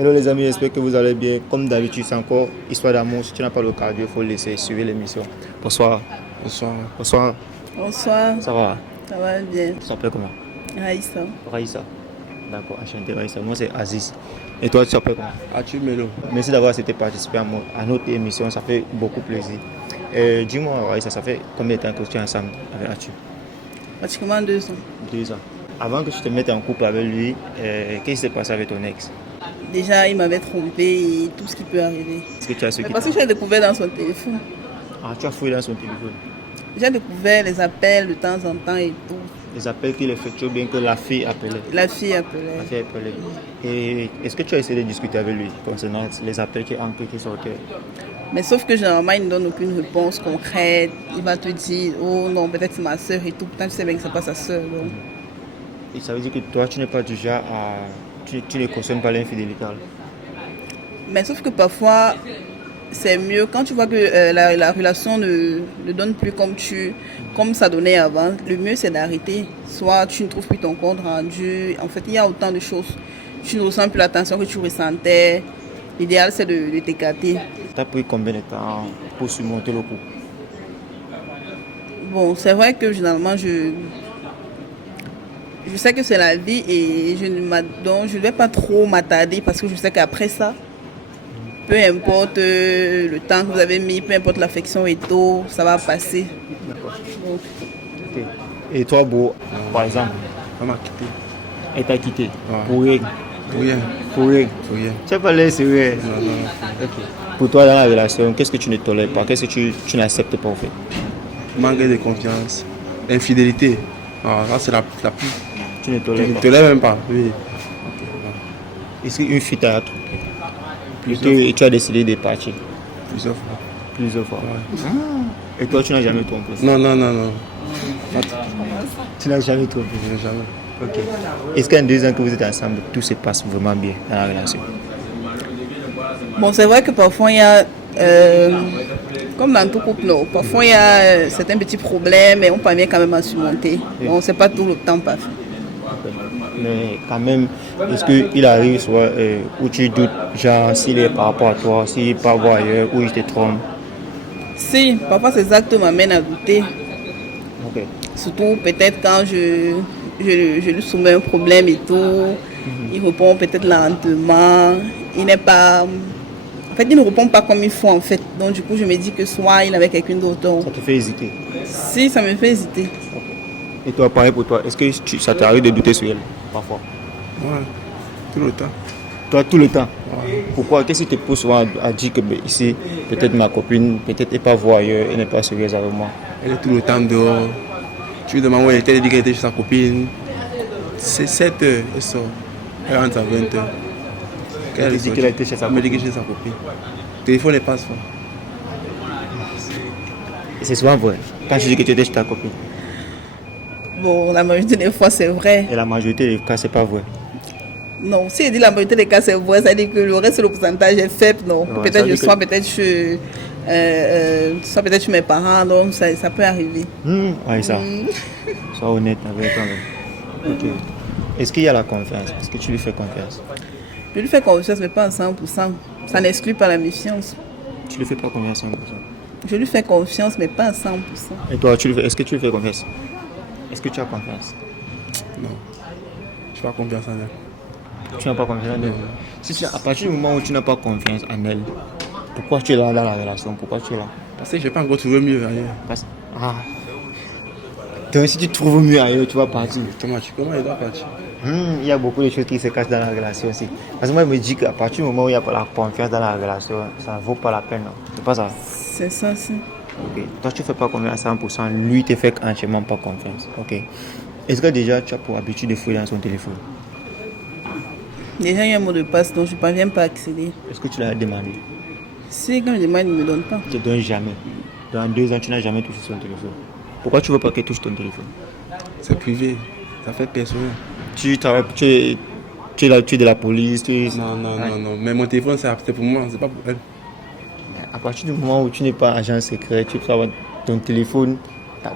Hello les amis, j'espère que vous allez bien. Comme d'habitude, c'est encore Histoire d'amour. Si tu n'as pas le cardio, il faut le laisser suivre l'émission. Bonsoir. Bonsoir. Bonsoir. Bonsoir, Ça va? ça va bien. Tu t'appelles comment? Raïssa. Raïssa. D'accord, enchanté Raïssa. Moi c'est Aziz. Et toi tu t'appelles comment? As-tu Melo? Merci d'avoir accepté de participer à notre émission, ça fait beaucoup plaisir. Dis-moi Raïssa, ça fait combien de temps que tu es ensemble avec Arthur? Pratiquement 2 ans. 2 ans. Avant que tu te mettes en couple avec lui, qu'est-ce qui s'est passé avec ton ex? Déjà, il m'avait trompé et tout ce qui peut arriver. Est-ce que tu as ce Mais qui parce que j'ai découvert dans son téléphone. Ah, tu as fouillé dans son téléphone. J'ai découvert les appels de temps en temps et tout. Les appels qu'il effectuait ou bien que la fille appelait. La fille appelait. La fille appelait. Et est-ce que tu as essayé de discuter avec lui concernant les appels qui entrent, qui sortaient? Mais sauf que généralement, il ne donne aucune réponse concrète. Il va te dire, oh non, peut-être c'est ma soeur et tout. Pourtant, tu sais bien que c'est pas sa soeur. Donc. Et ça veut dire que toi, tu n'es pas du genre à... Tu ne cautionnes pas l'infidélité. Mais sauf que parfois, c'est mieux quand tu vois que la relation ne donne plus comme ça donnait avant. Le mieux, c'est d'arrêter. Soit tu ne trouves plus ton compte rendu. En fait, il y a autant de choses. Tu ne ressens plus l'attention que tu ressentais. L'idéal, c'est de t'écarter. Tu as pris combien de temps pour surmonter le coup? Bon, c'est vrai que généralement, je sais que c'est la vie et donc je ne vais pas trop m'attarder parce que je sais qu'après ça, peu importe le temps que vous avez mis, peu importe l'affection et tout, ça va passer. D'accord. Donc, Ok. Et toi, Beau, par exemple, On m'a quitté. elle t'a quitté Ouais. pour rien. Pour rien. Pour rien. Pour rien. Tu n'as pas l'air sérieux. Non, non. Ok. Pour toi, dans la relation, qu'est-ce que tu ne tolères pas? Qu'est-ce que tu n'acceptes pas en fait? Manque de confiance. Infidélité. Ah, là, c'est la plus. Tu ne Je tolères ne pas. te l'ai même pas. Oui. Est-ce qu'une fille t'a trompé? Et tu as décidé de partir Plusieurs fois. plusieurs fois. Ouais. Et toi, tu n'as jamais trompé? Non, non, non, non. Tu n'as jamais trompé. Jamais. Ok. Est-ce qu'en 2 ans que vous êtes ensemble, tout se passe vraiment bien dans la relation? bon, c'est vrai que parfois il y a, comme dans tout couple, non, parfois il y a certains petits problèmes et on parvient quand même à surmonter. Donc, c'est pas tout le temps parfait. Ok. Mais quand même, est-ce qu'il arrive soit où tu doutes, genre s'il est par rapport à toi, s'il part voir ailleurs, où il te trompe? Si, parfois ces actes m'amènent à douter. Ok. Surtout peut-être quand je lui soumets un problème et tout, il répond peut-être lentement, il n'est pas... En fait, il ne répond pas comme il faut en fait. Donc du coup, je me dis que soit il est avec quelqu'un d'autre. Donc, Ça te fait hésiter. si, ça me fait hésiter. Et toi, pareil pour toi, est-ce que ça t'arrive de douter sur elle parfois? Ouais. Tout le temps. Toi, tout le temps. Ouais. Pourquoi? Qu'est-ce qui te pousse souvent à dire que ben, ici, peut-être ma copine, peut-être elle n'est pas voir ailleurs, elle n'est pas sérieuse avec moi? Elle est tout le temps dehors. Tu lui demandes où elle était, elle dit qu'elle était chez sa copine. C'est 7 heures, elle sort. Elle rentre à 20 heures. Elle te dit qu'elle a été chez sa Elle me dit copine. que chez sa copine. Le téléphone n'est pas fort. Et c'est souvent vrai. Quand tu dis que tu étais chez ta copine. Bon, la majorité des fois, c'est vrai. Et la majorité des cas, c'est pas vrai. Non, si je dis la majorité des cas, c'est vrai, ça veut dire que le reste, le pourcentage est faible. Non, Ouais, ça peut-être veut je dire sois, peut-être soit peut-être chez mes parents, donc ça peut arriver. Ouais, ça. Sois honnête avec toi-même. Ok. Est-ce qu'il y a la confiance? Est-ce que tu lui fais confiance? Je lui fais confiance, mais pas à 100%. Ça n'exclut pas la méfiance. Tu lui fais pas confiance 100%. Je lui fais confiance, mais pas à 100%. Et toi, est-ce que tu lui fais confiance? Est-ce que tu as confiance? Non. Je n'ai pas confiance en elle. Tu n'as pas confiance en elle? À partir du moment où tu n'as pas confiance en elle, pourquoi tu es là dans la relation? Pourquoi tu es là? Parce que je n'ai pas encore trouvé mieux ailleurs. Ah. Donc si tu trouves mieux ailleurs, tu vas partir. Comment elle doit partir? Il y a beaucoup de choses qui se cachent dans la relation aussi. Parce que moi, je me dis qu'à partir du moment où il n'y a pas la confiance dans la relation, ça ne vaut pas la peine. Non? C'est pas ça? C'est ça, c'est. Ok. Toi, tu ne fais pas confiance à 100%. Lui, te fait entièrement pas confiance. Ok. Est-ce que déjà, tu as pour habitude de fouiller dans son téléphone? Déjà, il y a un mot de passe dont je ne parviens pas à accéder. Est-ce que tu l'as demandé? Si, quand je demande, il ne me donne pas. Je ne te donne jamais. Dans 2 ans, tu n'as jamais touché son téléphone. Pourquoi tu ne veux pas qu'elle touche ton téléphone? C'est privé. Ça fait personnel. Tu travailles, tu es de la police. Non, non, non, non. Mais mon téléphone, c'est pour moi, c'est pas pour elle. À partir du moment où tu n'es pas agent secret, tu travailles ton téléphone,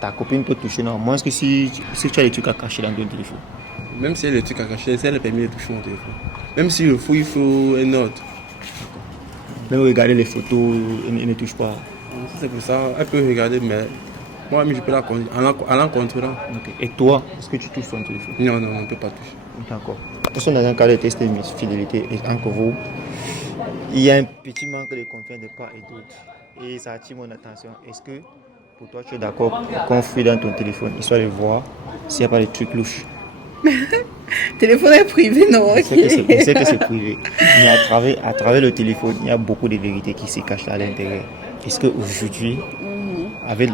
ta copine peut toucher. Non, moins que si tu as des trucs à cacher dans ton téléphone. Même si elle a des trucs à cacher, si elle est permis de toucher mon téléphone. Même s'il le faut, il faut un autre. Même regarder les photos, elle ne touche pas. C'est pour ça, elle peut regarder, mais moi-même, je peux la conduire en la contrôlant. Ok. Et toi, est-ce que tu touches ton téléphone? Non, non, on ne peut pas toucher. D'accord. Nous sommes dans un cas de test de fidélité et encore vous, il y a un petit manque de confiance de part et d'autre. Et ça attire mon attention. Est-ce que pour toi, tu es d'accord qu'on fouille dans ton téléphone, histoire de voir s'il n'y a pas de trucs louches? Téléphone est privé, non? Je sais que c'est privé. Mais à travers le téléphone, il y a beaucoup de vérités qui se cachent là à l'intérieur. Est-ce qu'aujourd'hui, avec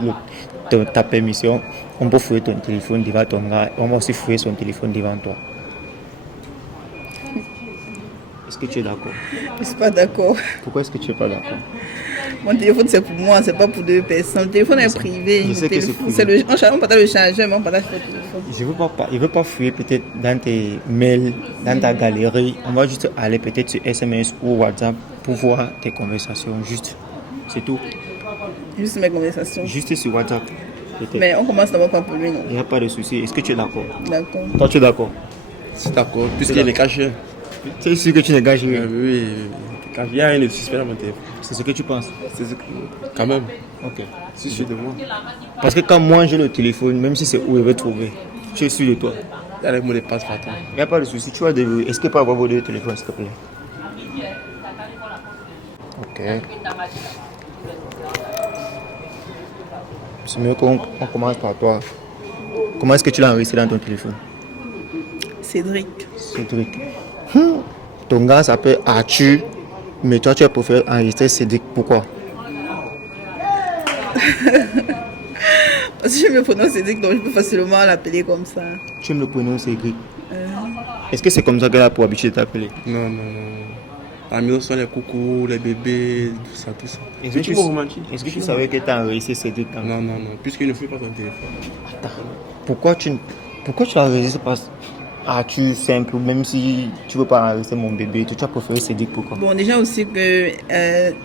ta permission, on peut fouiller ton téléphone devant ton gars, on va aussi fouiller son téléphone devant toi? Est-ce que tu es d'accord? Je ne suis pas d'accord. Pourquoi est-ce que tu n'es pas d'accord? Mon téléphone, c'est pour moi, c'est pas pour deux personnes. Le téléphone est privé. Je sais que c'est privé. On partage le chargeur, mais on partage pas le téléphone. Je veux pas fouiller peut-être dans tes mails, dans ta galerie. On va juste aller peut-être sur SMS ou WhatsApp pour voir tes conversations. Juste, c'est tout. Juste mes conversations. Juste sur WhatsApp, peut-être. Mais on commence d'abord par pour lui, non? Il n'y a pas de souci. Est-ce que tu es d'accord? D'accord. Toi, tu es d'accord? C'est d'accord, puisqu'il est caché. Tu es sûr que tu n'es gâché? Oui, il y a rien de suspect dans mon téléphone. C'est ce que tu penses? C'est ce que... Quand même, Ok. je suis sûr de moi. Parce que quand moi j'ai le téléphone, même si c'est où je vais trouver, je suis sûr de toi. Il y a les mots de passe partout. Il n'y a pas de souci. Tu vas devoir. Est-ce que tu peux avoir vos deux téléphones, s'il te plaît? Ok. C'est mieux qu'on commence par toi. Comment est-ce que tu l'as enregistré dans ton téléphone? Cédric. Cédric. Ton gars s'appelle Arthur, mais toi tu as préféré enregistrer Cédric. Pourquoi? Parce que je me prononce Cédric, donc je peux facilement l'appeler comme ça. Tu aimes le prénom Cédric? Est-ce que c'est comme ça qu'elle a pour habitude de t'appeler? Non, non, non. À la maison, ce sont les coucous, les bébés, tout ça, tout ça. Est-ce que tu savais que tu as enregistré Cédric? Non, non, non. Puisqu'il ne fait pas ton téléphone. Pourquoi tu l'as enregistré par Arthur simple, même si tu veux pas enregistrer mon bébé, tu as préféré Cédric? Pourquoi? Bon, déjà aussi que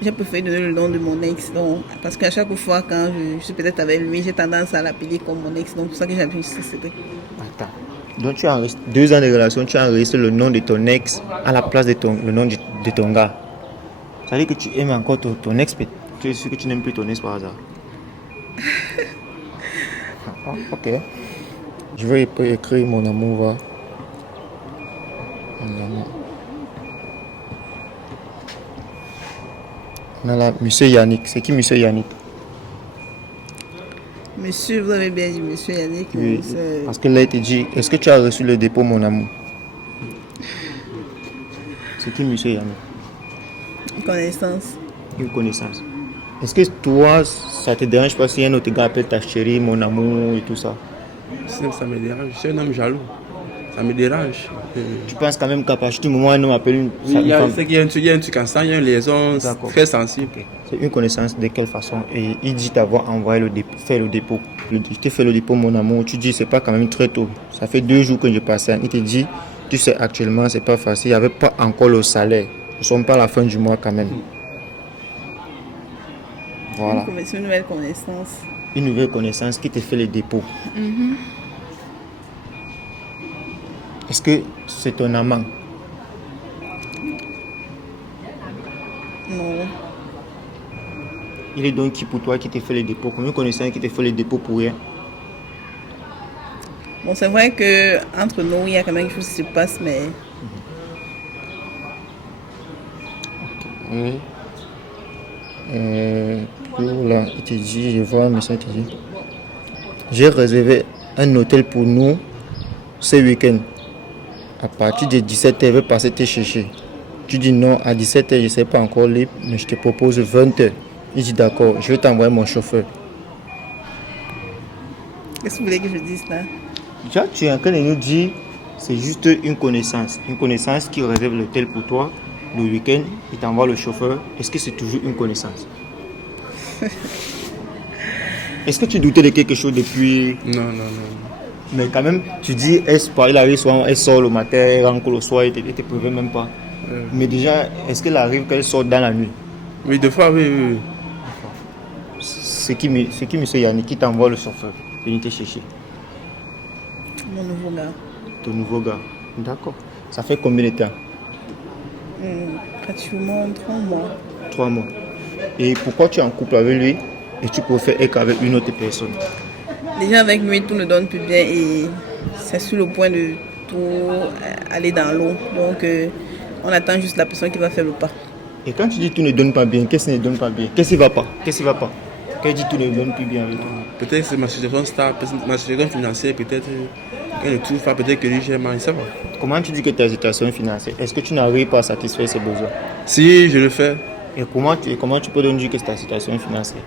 j'ai préféré donner le nom de mon ex. Donc, parce qu'à chaque fois quand je suis peut-être avec lui, j'ai tendance à l'appeler comme mon ex. Donc, c'est pour ça que j'ai appelé Cédric. Attends. Donc tu as enregistré 2 ans de relation, tu as enregistré le nom de ton ex à la place de le nom de ton gars. Ça veut dire que tu aimes encore ton ex, tu es sûr que tu n'aimes plus ton ex par hasard? Ok. Je vais écrire mon amour, va. Mon amour. On a là, monsieur Yannick. C'est qui monsieur Yannick? Monsieur, vous avez bien dit monsieur Yannick. Oui, parce que là, il te dit, est-ce que tu as reçu le dépôt, mon amour? C'est qui monsieur Yannick? Une connaissance. Une connaissance. Est-ce que toi, ça te dérange pas si un autre gars appelle ta chérie, mon amour et tout ça? Ça me dérange. Je suis un homme jaloux. Ça me dérange. Tu penses quand même qu'à partir du moment où un homme appelle une femme... Il y a un truc ensemble, il y a une liaison très sensible. C'est une connaissance de quelle façon? Et il dit t'avoir envoyé faire le dépôt. Je t'ai fait le dépôt, mon amour. Tu dis c'est pas quand même très tôt. Ça fait 2 jours que je passais. Il te dit, tu sais, actuellement c'est pas facile. Il n'y avait pas encore le salaire. Nous ne sommes pas à la fin du mois quand même. Voilà. C'est une nouvelle connaissance. Une nouvelle connaissance qui te fait le dépôt. Est-ce que c'est ton amant? Non. Il est donc qui pour toi qui te fait le dépôt? Comme une connaissance qui te fait le dépôt pour rien? Bon, c'est vrai que entre nous, il y a quand même quelque chose qui se passe, mais... Oui. Là, il te dit, je vois un message, il te dit, j'ai réservé un hôtel pour nous ce week-end. À partir de 17h, je vais passer te chercher. Tu dis non, à 17h, je ne sais pas encore libre, mais je te propose 20h. Il dit d'accord, je vais t'envoyer mon chauffeur. Qu'est-ce que vous voulez que je dise là? Déjà, tu es en train de nous dire, c'est juste une connaissance. Une connaissance qui réserve l'hôtel pour toi le week-end, il t'envoie le chauffeur. Est-ce que c'est toujours une connaissance? Est-ce que tu doutais de quelque chose depuis? Non, non, non. Mais quand même, tu dis, il arrive souvent, elle sort le matin, elle rentre le soir, elle ne te prévient même pas. Mais déjà, est-ce qu'elle arrive qu'elle sort dans la nuit? Oui, des fois, oui, oui. C'est qui M. Yannick qui t'envoie le chauffeur venir te chercher? Mon nouveau gars. Ton nouveau gars. D'accord. Ça fait combien de temps? Pratiquement 3 mois. 3 mois. Et pourquoi tu es en couple avec lui et tu préfères être avec une autre personne? Déjà avec lui, tout ne donne plus bien et c'est sur le point de tout aller dans l'eau. Donc on attend juste la personne qui va faire le pas. Et quand tu dis tout ne donne pas bien, qu'est-ce qui ne donne pas bien? Qu'est-ce qui va pas? Qu'est-ce qui va pas? Quand tu dis tout ne donne plus bien avec toi? Peut-être que c'est ma situation stable, ma situation financière, peut-être qu'elle ne trouve pas, peut-être que lui, j'ai mal, ça va. Comment tu dis que ta situation financière? Est-ce que tu n'arrives pas à satisfaire ses besoins? Si je le fais, Et comment tu peux donc dire que c'est ta situation financière?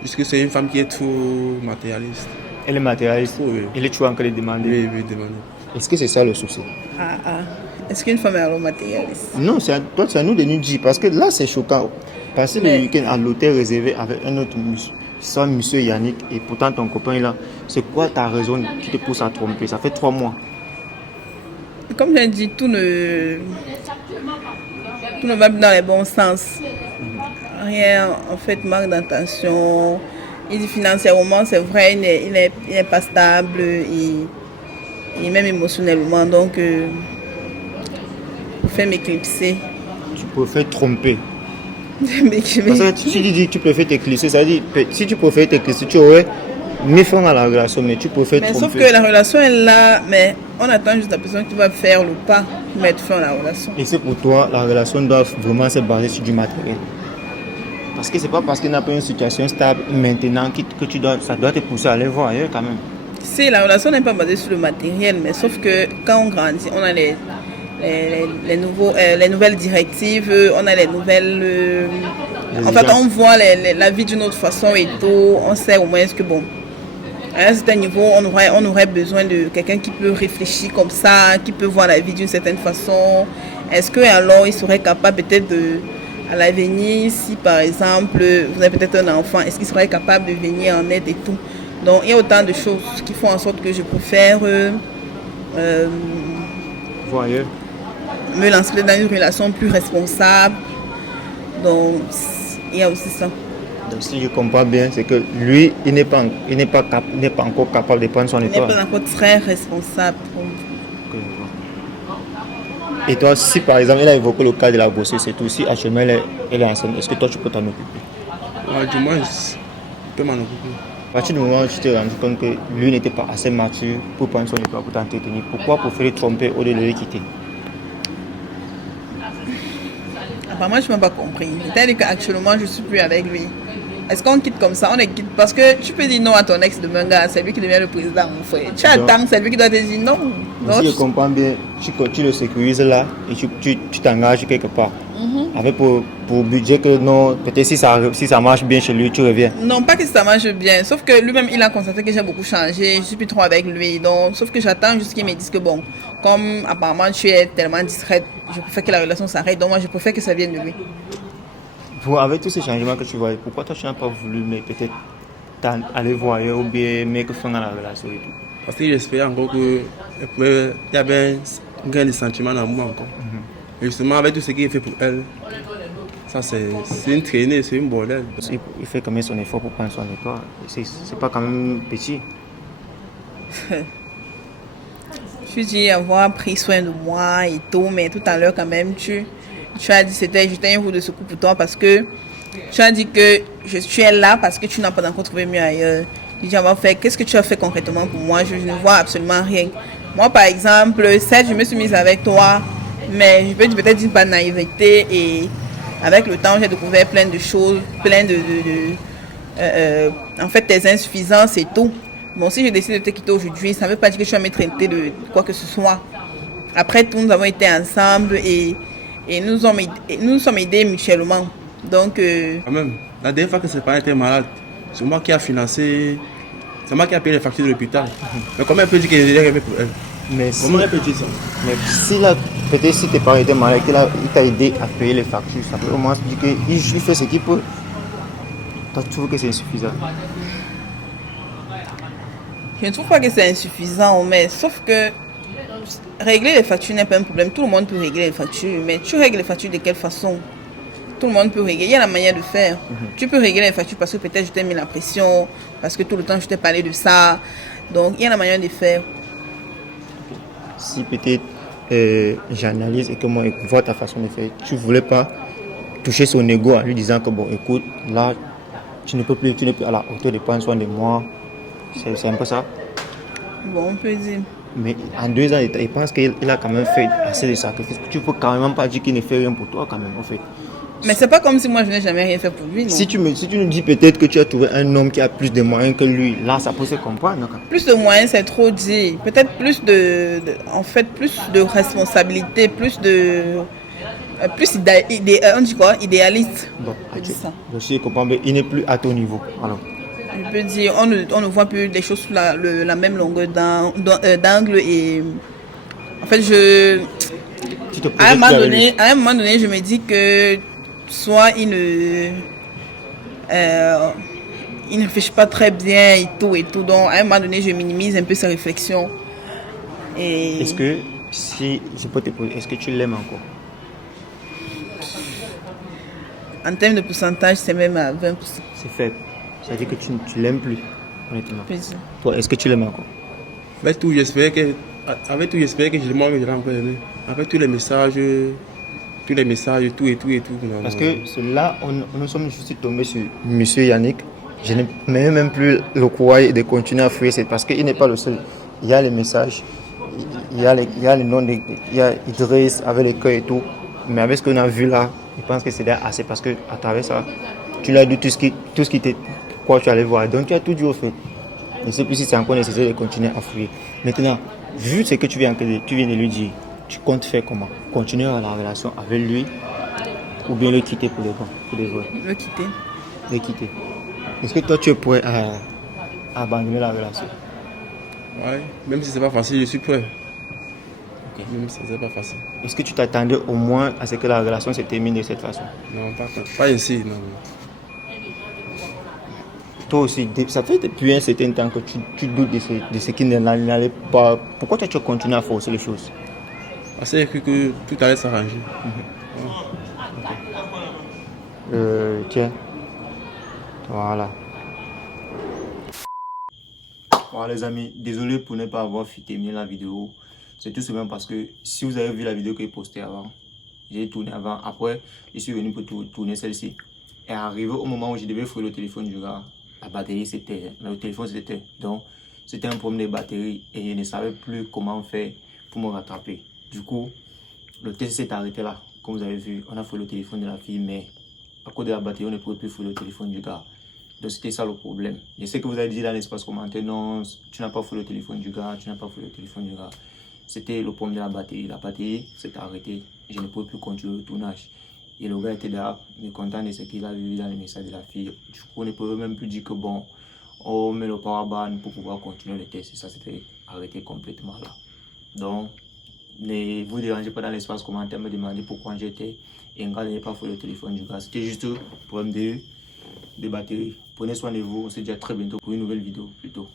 puisque c'est une femme qui est trop matérialiste. Elle est matérialiste. Oui. Elle est toujours en train de demander. Oui, oui, demander. Est-ce que c'est ça le souci? Est-ce qu'une femme est alors matérialiste? Non, c'est à nous de nous dire. Parce que là, c'est choquant. Passer le week-end à l'hôtel réservé avec un autre monsieur, soit monsieur Yannick, et pourtant ton copain est là. C'est quoi ta raison qui te pousse à tromper? Ça fait 3 mois. Comme j'ai dit, tout ne va plus dans les bons sens. Rien, en fait, manque d'intention. Il dit financièrement, c'est vrai, il n'est pas stable et même émotionnellement. Donc, il fait m'éclipser. Tu préfères tromper. Mais Parce que si tu dis que tu préfères t'éclipser, ça dit si tu préfères t'éclipser, tu aurais mis fin à la relation, mais tu préfères tromper. sauf que la relation est là, mais on attend juste la personne qui va faire le pas pour mettre fin à la relation. Et c'est pour toi, la relation doit vraiment se baser sur du matériel. Parce que c'est pas parce qu'il n'a pas une situation stable maintenant que ça doit te pousser à aller voir ailleurs quand même. Si la relation n'est pas basée sur le matériel, mais sauf que quand on grandit, on a les nouvelles directives, on a les nouvelles... en fait, on voit la vie d'une autre façon et tout. On sait au moins que, bon, à un certain niveau, on aurait besoin de quelqu'un qui peut réfléchir comme ça, qui peut voir la vie d'une certaine façon. Est-ce que alors il serait capable peut-être à l'avenir, si par exemple vous avez peut-être un enfant, est-ce qu'il serait capable de venir en aide et tout? Donc il y a autant de choses qui font en sorte que je préfère Voyez. me lancer dans une relation plus responsable. Donc il y a aussi ça. Donc si je comprends bien, c'est que lui, il n'est pas encore capable de prendre son Il n'est étoile. pas encore très responsable. Et toi, si par exemple, il a évoqué le cas de la grossesse et tout, si actuellement elle est enceinte, est-ce que toi tu peux t'en occuper? Ouais, du moins, je peux m'en occuper. À partir du moment où tu t'es rendu compte que lui n'était pas assez mature pour prendre son étoile, pour t'entretenir, pourquoi préférer tromper au lieu de le quitter? Apparemment, je ne m'ai pas compris. C'est-à-dire qu'actuellement, je ne suis plus avec lui. Est-ce qu'on quitte comme ça? On est quitte parce que tu peux dire non à ton ex demain, gars, c'est lui qui devient le président, mon frère. Tu attends, c'est lui qui doit te dire non. Si je comprends bien, tu le sécurises là et tu t'engages quelque part. Avec pour budget que non, peut-être si ça marche bien chez lui, tu reviens. Non, pas que ça marche bien. Sauf que lui-même, il a constaté que j'ai beaucoup changé. Je ne suis plus trop avec lui. Donc, sauf que j'attends juste qu'il me dise que bon, comme apparemment tu es tellement discrète, je préfère que la relation s'arrête. Donc, moi, je préfère que ça vienne de lui. Avec tous ces changements que tu vois, pourquoi toi tu n'as pas voulu mais peut-être aller voir ailleurs ou bien mettre fin à la relation et tout? Parce que j'espérais encore qu'il y avait un gain de sentiment dans moi encore. Et justement, avec tout ce qu'il fait pour elle, ça c'est une traînée, c'est une bordel. Il fait quand même son effort pour prendre son étoile. C'est pas quand même petit. Je dis avoir pris soin de moi et tout, mais tout à l'heure quand même, tu as dit j'étais un coup de secours pour toi parce que tu as dit que tu es là parce que tu n'as pas encore trouvé mieux ailleurs. Je dis, qu'est-ce que tu as fait concrètement pour moi? Je ne vois absolument rien. Moi, par exemple, certes, je me suis mise avec toi, mais je peux dire peut-être d'une pas naïveté et avec le temps, j'ai découvert plein de choses, en fait, tes insuffisances et tout. Bon, si je décide de te quitter aujourd'hui, ça ne veut pas dire que tu vas me traiter de quoi que ce soit. Après tout, nous avons été ensemble et nous nous sommes aidés mutuellement. Donc, quand même, la dernière fois que ses parents étaient malades, c'est moi qui a financé, c'est moi qui a payé les factures de l'hôpital. Mais comment elle peut dire qu'il n'y a rien pour elle? Comment elle peut dire ça? Mais peut-être si tes parents étaient malades, il t'a aidé à payer les factures, ça peut au moins se dire qu'il fait ce qu'il peut. Toi, tu trouves que c'est insuffisant? Je ne trouve pas que c'est insuffisant, mais sauf que régler les factures n'est pas un problème. Tout le monde peut régler les factures, mais tu règles les factures de quelle façon? Tout le monde peut régler. Il y a la manière de faire. Tu peux régler les factures parce que peut-être je t'ai mis la pression, parce que tout le temps je t'ai parlé de ça. Donc il y a la manière de faire. Si peut-être j'analyse et que moi, je vois ta façon de faire, tu ne voulais pas toucher son ego en lui disant que bon, écoute, là, tu n'es plus à la hauteur de prendre soin de moi. C'est un peu ça. Bon, on peut dire. Mais en 2 ans, il pense qu'il a quand même fait assez de sacrifices. Tu ne peux quand même pas dire qu'il ne fait rien pour toi quand même, en fait. Mais c'est pas comme si moi je n'ai jamais rien fait pour lui, non? Si tu nous dis peut-être que tu as trouvé un homme qui a plus de moyens que lui, là, ça peut se comprendre. Hein. Plus de moyens, c'est trop dit. Peut-être plus en fait, plus de responsabilité, plus on dit quoi, idéaliste. Bon, Je dis ça. je comprends, mais il n'est plus à ton niveau. Alors. Je peux dire, on ne voit plus des choses sous la même longueur d'angle et en fait, à un moment donné, je me dis que soit il ne réfléchit pas très bien et tout. Donc, à un moment donné, je minimise un peu ses réflexions. Et est-ce que, si je peux te poser, est-ce que tu l'aimes encore? en termes de pourcentage, c'est même à 20%. C'est faible. Ça veut dire que tu ne l'aimes plus, honnêtement. Vas-y. Toi, est-ce que tu l'aimes encore? Avec tout, j'espérais que moi, je l'ai encore aimé. Avec tous les messages, tout et tout. Non, Parce non, que là, nous sommes juste tombés sur Monsieur Yannick. Je n'ai même plus le courage de continuer à fouiller. C'est parce qu'il n'est pas le seul. Il y a les messages, il y a les noms, il y a Idriss avec les cœurs et tout. Mais avec ce qu'on a vu là, je pense que c'est assez parce que à travers ça, tu lui as dit tout ce qui était quoi tu allais voir. Donc tu as tout dit au fait. Je ne sais plus si c'est encore nécessaire de continuer à fouiller. Maintenant, vu ce que tu viens de lui dire, tu comptes faire comment? Continuer la relation avec lui ou bien le quitter pour de vrai? Le quitter. Le quitter. Est-ce que toi tu es prêt à abandonner la relation? ouais, même si c'est pas facile, je suis prêt. Okay. Même si c'est pas facile. Est-ce que tu t'attendais au moins à ce que la relation se termine de cette façon? Non, pas ainsi, non. Toi aussi, ça fait depuis un certain temps que tu doutes de ce qui n'allait pas. Pourquoi tu as continué à forcer les choses? Parce que j'ai cru que tout allait s'arranger. Tiens. Voilà. Voilà les amis, désolé pour ne pas avoir terminé la vidéo. C'est tout simplement parce que si vous avez vu la vidéo que j'ai postée avant, j'ai tourné avant, après je suis venu pour tourner celle-ci. Et arrivé au moment où je devais fouiller le téléphone du gars, la batterie c'était, le téléphone c'était. Donc c'était un problème de batterie et je ne savais plus comment faire pour me rattraper. Du coup, le test s'est arrêté là. Comme vous avez vu, on a fouillé le téléphone de la fille, mais à cause de la batterie, on ne pouvait plus fouiller le téléphone du gars. Donc c'était ça le problème. Je sais que vous avez dit dans l'espace commentaire, non, tu n'as pas fouillé le téléphone du gars, C'était le problème de la batterie. La batterie s'est arrêtée. Je ne pouvais plus continuer le tournage. Et le gars était là, mécontent de ce qu'il a vu dans le message de la fille. Du coup, on ne pouvait même plus dire que bon, on met le power ban pour pouvoir continuer le test. Et ça s'était arrêté complètement là. Donc, ne vous dérangez pas dans l'espace commentaire, me demander pourquoi j'étais. Et un gars n'avait pas fouillé le téléphone du gars. C'était juste un problème de batterie. Prenez soin de vous. On se dit à très bientôt pour une nouvelle vidéo plus tôt.